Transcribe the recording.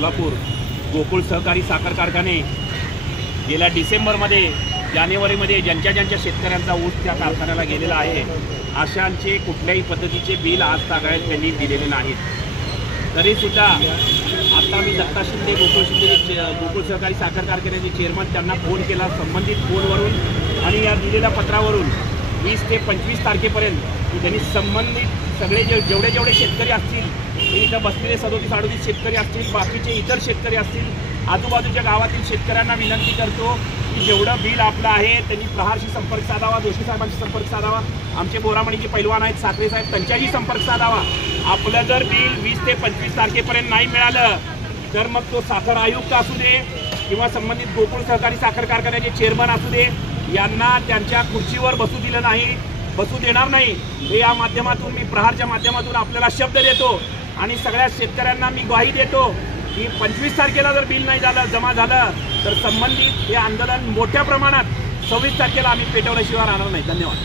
सोलापूर गोकुळ सहकारी साखर कारखाने गेल्या डिसेंबरमध्ये जानेवारीमध्ये ज्यांच्या शेतकऱ्यांचा ऊस त्या कारखान्याला गेलेला आहे अशांचे कुठल्याही पद्धतीचे बिल आज तागायत त्यांनी दिलेले नाहीत। तरीसुद्धा आता मी दत्ता शिंदे गोकुळ सहकारी साखर कारखान्याचे चेअरमन त्यांना फोन केला संबंधित फोनवरून आणि या दिलेल्या पत्रावरून 20 ते 25 तारखेपर्यंत त्यांनी संबंधित सगळे जेवढे शेतकरी असतील ते इथं बसलेले 37-38 शेतकरी असतील, बाकीचे इतर शेतकरी असतील, आजूबाजूच्या गावातील शेतकऱ्यांना विनंती करतो की जेवढं बिल आपलं आहे त्यांनी प्रहारशी संपर्क साधावा, जोशी साहेबांशी संपर्क साधावा, आमचे बोरामणीचे पैलवान आहेत साखरे साहेब त्यांच्याशी संपर्क साधावा। आपलं जर बिल 20 ते 25 तारखेपर्यंत नाही मिळालं तर मग तो साखर आयुक्त असू दे किंवा संबंधित गोकुळ सहकारी साखर कारखान्याचे चेअरमन असू दे यांना त्यांच्या खुर्चीवर बसू देणार नाही। हे या माध्यमातून मी प्रहारच्या माध्यमातून आपल्याला शब्द देतो आणि सगळ्या शेतकऱ्यांना मी ग्वाही देतो की 25 तारखेला जर बिल नाही जमा झालं तर संबंधित हे आंदोलन मोठ्या प्रमाणात 26 तारखेला आम्ही पेटवल्याशिवाय राहणार नाही। धन्यवाद।